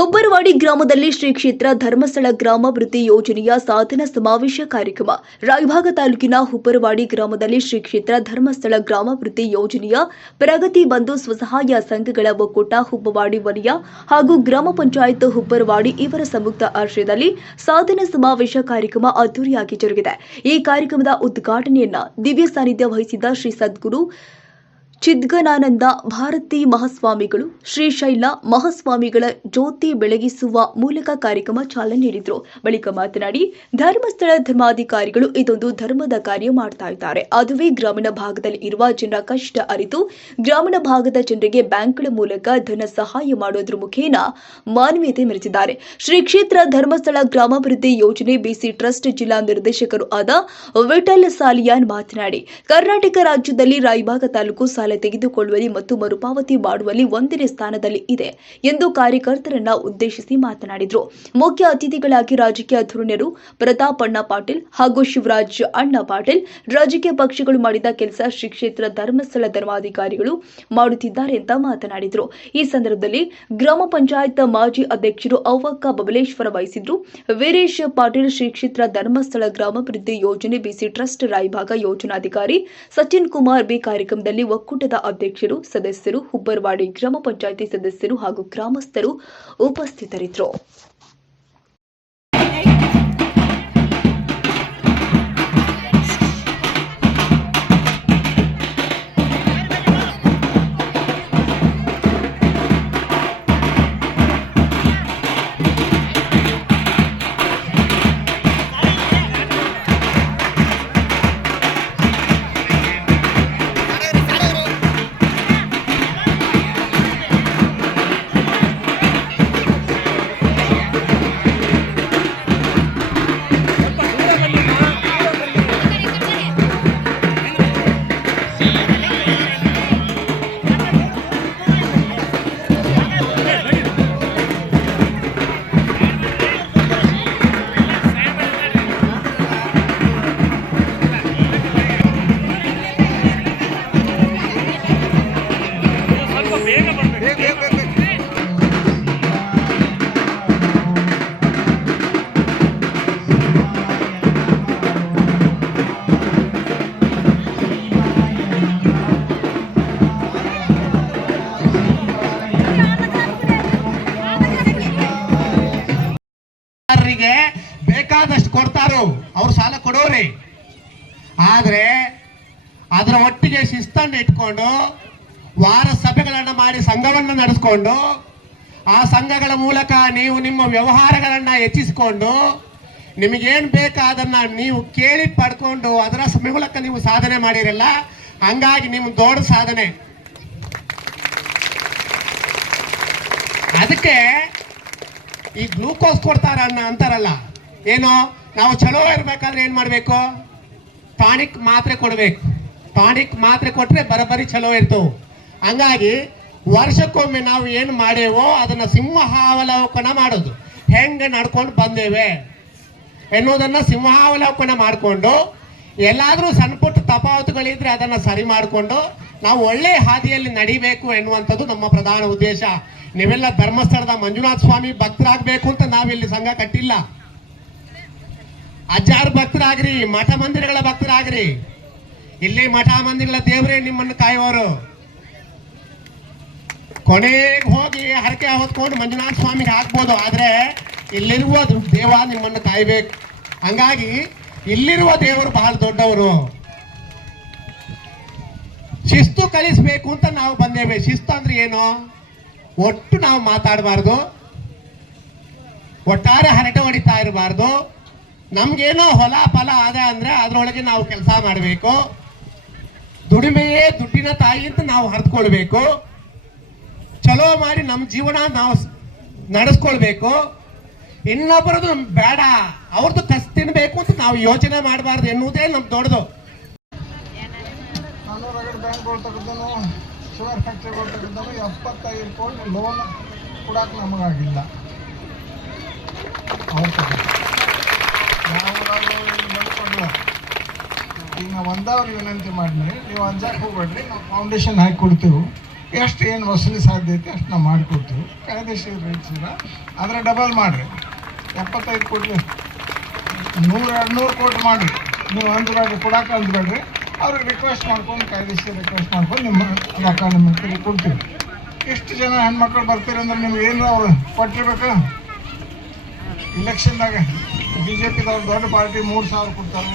ಹುಬ್ಬರವಾಡಿ ಗ್ರಾಮದಲ್ಲಿ ಶ್ರೀ ಕ್ಷೇತ್ರ ಧರ್ಮಸ್ಥಳ ಗ್ರಾಮಾಭಿವೃದ್ಧಿ ಯೋಜನೆಯ ಸಾಧನ ಸಮಾವೇಶ ಕಾರ್ಯಕ್ರಮ. ರಾಯಭಾಗ ತಾಲೂಕಿನ ಹುಬ್ಬರವಾಡಿ ಗ್ರಾಮದಲ್ಲಿ ಶ್ರೀ ಕ್ಷೇತ್ರ ಧರ್ಮಸ್ಥಳ ಗ್ರಾಮಾಭಿವೃದ್ಧಿ ಯೋಜನೆಯ ಪ್ರಗತಿ ಬಂಧು ಸ್ವಸಹಾಯ ಸಂಘಗಳ ಒಕ್ಕೂಟ ಹುಬ್ಬವಾಡಿ ವಲಯ ಹಾಗೂ ಗ್ರಾಮ ಪಂಚಾಯತ್ ಹುಬ್ಬರವಾಡಿ ಇವರ ಸಂಯುಕ್ತ ಆಶ್ರಯದಲ್ಲಿ ಸಾಧನ ಸಮಾವೇಶ ಕಾರ್ಯಕ್ರಮ ಅದ್ದೂರಿಯಾಗಿ ಜರುಗಿದೆ. ಈ ಕಾರ್ಯಕ್ರಮದ ಉದ್ಘಾಟನೆಯನ್ನ ದಿವ್ಯ ಸಾನ್ನಿಧ್ಯ ವಹಿಸಿದ ಶ್ರೀ ಸದ್ಗುರು ಚಿದ್ಗನಾನಂದ ಭಾರತಿ ಮಹಾಸ್ವಾಮಿಗಳು ಶ್ರೀಶೈಲ ಮಹಾಸ್ವಾಮಿಗಳ ಜ್ಯೋತಿ ಬೆಳಗಿಸುವ ಮೂಲಕ ಕಾರ್ಯಕ್ರಮ ಚಾಲನೆ ನೀಡಿದರು. ಬಳಿಕ ಮಾತನಾಡಿ, ಧರ್ಮಸ್ಥಳ ಧರ್ಮಾಧಿಕಾರಿಗಳು ಇದೊಂದು ಧರ್ಮದ ಕಾರ್ಯ ಮಾಡ್ತಾ ಇದ್ದಾರೆ. ಅದುವೇ ಗ್ರಾಮೀಣ ಭಾಗದಲ್ಲಿ ಇರುವ ಜನರ ಕಷ್ಟ ಅರಿತು ಗ್ರಾಮೀಣ ಭಾಗದ ಜನರಿಗೆ ಬ್ಯಾಂಕ್ಗಳ ಮೂಲಕ ಧನ ಸಹಾಯ ಮಾಡೋದ್ರ ಮುಖೇನ ಮಾನವೀಯತೆ ಮೆರೆಸಿದ್ದಾರೆ. ಶ್ರೀ ಕ್ಷೇತ್ರ ಧರ್ಮಸ್ಥಳ ಗ್ರಾಮಾಭಿವೃದ್ಧಿ ಯೋಜನೆ ಬಿಸಿ ಟ್ರಸ್ಟ್ ಜಿಲ್ಲಾ ನಿರ್ದೇಶಕರು ಆದ ವಿಠಲ್ ಸಾಲಿಯಾನ್ ಮಾತನಾಡಿ, ಕರ್ನಾಟಕ ರಾಜ್ಯದಲ್ಲಿ ರಾಯಭಾಗ ತಾಲೂಕು ಸಾಲ ತೆಗೆದುಕೊಳ್ಳುವಲ್ಲಿ ಮತ್ತು ಮರುಪಾವತಿ ಮಾಡುವಲ್ಲಿ 1ನೇ ಸ್ಥಾನದಲ್ಲಿ ಇದೆ ಎಂದು ಕಾರ್ಯಕರ್ತರನ್ನ ಉದ್ದೇಶಿಸಿ ಮಾತನಾಡಿದರು. ಮುಖ್ಯ ಅತಿಥಿಗಳಾಗಿ ರಾಜಕೀಯ ಧುರೀಣರು ಪ್ರತಾಪ್ ಅಣ್ಣ ಪಾಟೀಲ್ ಹಾಗೂ ಶಿವರಾಜ್ ಅಣ್ಣ ಪಾಟೀಲ್, ರಾಜಕೀಯ ಪಕ್ಷಗಳು ಮಾಡಿದ ಕೆಲಸ ಶ್ರೀ ಕ್ಷೇತ್ರ ಧರ್ಮಸ್ಥಳ ಧರ್ಮಾಧಿಕಾರಿಗಳು ಮಾಡುತ್ತಿದ್ದಾರೆ ಅಂತ ಮಾತನಾಡಿದರು. ಈ ಸಂದರ್ಭದಲ್ಲಿ ಗ್ರಾಮ ಪಂಚಾಯತ್ ಮಾಜಿ ಅಧ್ಯಕ್ಷರು ಅವ್ವಕ್ಕ ಬಬಲೇಶ್ವರ ವಹಿಸಿದ್ರು. ವೀರೇಶ್ ಪಾಟೀಲ್, ಶ್ರೀ ಕ್ಷೇತ್ರ ಧರ್ಮಸ್ಥಳ ಗ್ರಾಮಾಭಿವೃದ್ಧಿ ಯೋಜನೆ ಬಿಸಿ ಟ್ರಸ್ಟ್ ರಾಯಭಾಗ ಯೋಜನಾಧಿಕಾರಿ ಸಚಿನ್ ಕುಮಾರ್ ಬಿ ಕಾರ್ಯಕ್ರಮದಲ್ಲಿ ಒಕ್ಕೂಟದ ಅಧ್ಯಕ್ಷರು, ಸದಸ್ಯರು, ಹುಬ್ಬರವಾಡಿ ಗ್ರಾಮ ಪಂಚಾಯಿತಿ ಸದಸ್ಯರು ಹಾಗೂ ಗ್ರಾಮಸ್ಥರು ಉಪಸ್ಥಿತರಿದ್ದರು. ಬೇಕಾದಷ್ಟು ಕೊಡ್ತಾರೋ ಅವ್ರು ಸಾಲ ಕೊಡೋರಿ, ಆದ್ರೆ ಅದರ ಒಟ್ಟಿಗೆ ಶಿಸ್ತನ್ನು ಇಟ್ಕೊಂಡು ವಾರ ಸಭೆಗಳನ್ನು ಮಾಡಿ ಸಂಘವನ್ನು ನಡೆಸ್ಕೊಂಡು ಆ ಸಂಘಗಳ ಮೂಲಕ ನೀವು ನಿಮ್ಮ ವ್ಯವಹಾರಗಳನ್ನು ಹೆಚ್ಚಿಸಿಕೊಂಡು ನಿಮಗೇನು ಬೇಕಾದನ್ನ ನೀವು ಕೇಳಿ ಪಡ್ಕೊಂಡು ಅದರ ಮೂಲಕ ನೀವು ಸಾಧನೆ ಮಾಡಿರಲ್ಲ. ಹಂಗಾಗಿ ನಿಮ್ಮ ದೊಡ್ಡ ಸಾಧನೆ. ಅದಕ್ಕೆ ಈ ಗ್ಲೂಕೋಸ್ ಕೊಡ್ತಾರ ಅಂತಾರಲ್ಲ, ಏನೋ ನಾವು ಚಲೋ ಇರ್ಬೇಕಾದ್ರೆ ಏನ್ ಮಾಡ್ಬೇಕು, ಟಾನಿಕ್ ಮಾತ್ರೆ ಕೊಡ್ಬೇಕು. ಟಾನಿಕ್ ಮಾತ್ರೆ ಕೊಟ್ರೆ ಬರೋಬ್ಬರಿ ಚಲೋ ಇರ್ತವು. ಹಂಗಾಗಿ ವರ್ಷಕ್ಕೊಮ್ಮೆ ನಾವು ಏನು ಮಾಡೇವೋ ಅದನ್ನ ಸಿಂಹಾವಲೋಕನ ಮಾಡೋದು, ಹೆಂಗೆ ನಡ್ಕೊಂಡು ಬಂದೇವೆ ಎನ್ನುವುದನ್ನ ಸಿಂಹಾವಲೋಕನ ಮಾಡಿಕೊಂಡು ಎಲ್ಲಾದ್ರೂ ಸಣ್ಣ ಪುಟ್ಟ ತಫಾವತುಗಳಿದ್ರೆ ಅದನ್ನ ಸರಿ ಮಾಡಿಕೊಂಡು ನಾವು ಒಳ್ಳೆ ಹಾದಿಯಲ್ಲಿ ನಡಿಬೇಕು ಎನ್ನುವಂಥದ್ದು ನಮ್ಮ ಪ್ರಧಾನ ಉದ್ದೇಶ. ನೀವೆಲ್ಲ ಧರ್ಮಸ್ಥಳದ ಮಂಜುನಾಥ ಸ್ವಾಮಿ ಭಕ್ತರಾಗಬೇಕು ಅಂತ ನಾವಿಲ್ಲಿ ಸಂಘ ಕಟ್ಟಿಲ್ಲ. ಅಜ್ಜಾರ ಭಕ್ತರಾಗ್ರಿ, ಮಠ ಮಂದಿರಗಳ ಭಕ್ತರಾಗ್ರಿ. ಇಲ್ಲಿ ಮಠ ಮಂದಿರಗಳ ದೇವರೇ ನಿಮ್ಮನ್ನು ಕಾಯುವವರು. ಕೊನೆಗೆ ಹೋಗಿ ಹರಕೆ ಹೊತ್ಕೊಂಡು ಮಂಜುನಾಥ ಸ್ವಾಮಿಗೆ ಹಾಕ್ಬೋದು, ಆದ್ರೆ ಇಲ್ಲಿರುವ ದೇವ ನಿಮ್ಮನ್ನು ಕಾಯ್ಬೇಕು. ಹಂಗಾಗಿ ಇಲ್ಲಿರುವ ದೇವರು ಬಹಳ ದೊಡ್ಡವರು. ಶಿಸ್ತು ಕಲಿಸ್ಬೇಕು ಅಂತ ನಾವು ಬಂದೇವೆ. ಶಿಸ್ತು ಅಂದ್ರೆ ಏನು? ಒಟ್ಟು ನಾವು ಮಾತಾಡಬಾರ್ದು, ಒಟ್ಟಾರೆ ಹರಟೆ ಹೊಡಿತಾ ಇರಬಾರ್ದು. ನಮ್ಗೇನೋ ಹೊಲ ಫಲ ಆದ ಅಂದ್ರೆ ಅದ್ರೊಳಗೆ ನಾವು ಕೆಲಸ ಮಾಡಬೇಕು. ದುಡಿಮೆಯೇ ದುಡ್ಡಿನ ತಾಯಿ ಅಂತ ನಾವು ಹರಿದುಕೊಳ್ಬೇಕು. ಚಲೋ ಮಾಡಿ ನಮ್ಮ ಜೀವನ ನಾವು ನಡೆಸ್ಕೊಳ್ಬೇಕು. ಇನ್ನೊಬ್ಬರದು ಬೇಡ, ಅವ್ರದ್ದು ಕಸ್ ತಿನ್ಬೇಕು ಅಂತ ನಾವು ಯೋಚನೆ ಮಾಡಬಾರ್ದು ಎನ್ನುವುದೇ ನಮ್ ದೊಡ್ಡದು. ಬ್ಯಾಂಕ್ಗಳು ತೆಗೆದನು, ಶುಗರ್ ಫ್ಯಾಕ್ಟ್ರಿಗಳು ತೆಗೆದನು, 75 ಕೋಟಿ ಲೋನ್ ಕೊಡಕ್ಕೆ ನಮಗಾಗಿಲ್ಲ. ಅವ್ರು ಬಂದ್ಕೊಂಡು ಈಗ ನಾವು ಒಂದವ್ರಿಗೆ ವಿನಂತಿ ಮಾಡಿ, ನೀವು ಅಂಜಾಕ್ ಹೋಗ್ಬೇಡ್ರಿ, ನಾವು ಫೌಂಡೇಶನ್ ಹಾಕಿ ಕೊಡ್ತೀವಿ. ಎಷ್ಟು ಏನು ವಸೂಲಿ ಸಾಧ್ಯ ಐತೆ ಅಷ್ಟು ನಾವು ಮಾಡಿಕೊಡ್ತೀವಿ. ಕಾಯ್ದೆಶೀರ ರೈತರ ಆದರೆ ಡಬಲ್ ಮಾಡಿರಿ, 75 ಕೋಟಿ 100-200 ಕೋಟಿ ಮಾಡಿರಿ. ನೀವು ಅಂದ್ಬೇಡ್ರಿ, ಕೊಡೋಕೆ ಅಂದ್ಬೇಡ್ರಿ. ಅವ್ರಿಗೆ ರಿಕ್ವೆಸ್ಟ್ ಮಾಡ್ಕೊಂಡು ಕಾಯ್ದೆಶೀರ ರಿಕ್ವೆಸ್ಟ್ ಮಾಡ್ಕೊಂಡು ನಿಮ್ಮ ರೊಕ್ಕ ನಿಮ್ಮ ಕೈಗೆ ಕೊಡ್ತೀವಿ. ಎಷ್ಟು ಜನ ಹೆಣ್ಮಕ್ಳು ಬರ್ತೀರಿ ಅಂದ್ರೆ ನಿಮ್ಗೆ ಏನರ ಅವ್ರು ಕೊಟ್ಟಿರ್ಬೇಕು. ಇಲೆಕ್ಷನ್ದಾಗ BJPದವ್ರು ದೊಡ್ಡ ಪಾರ್ಟಿ 3,000 ಕೊಡ್ತಾರೆ.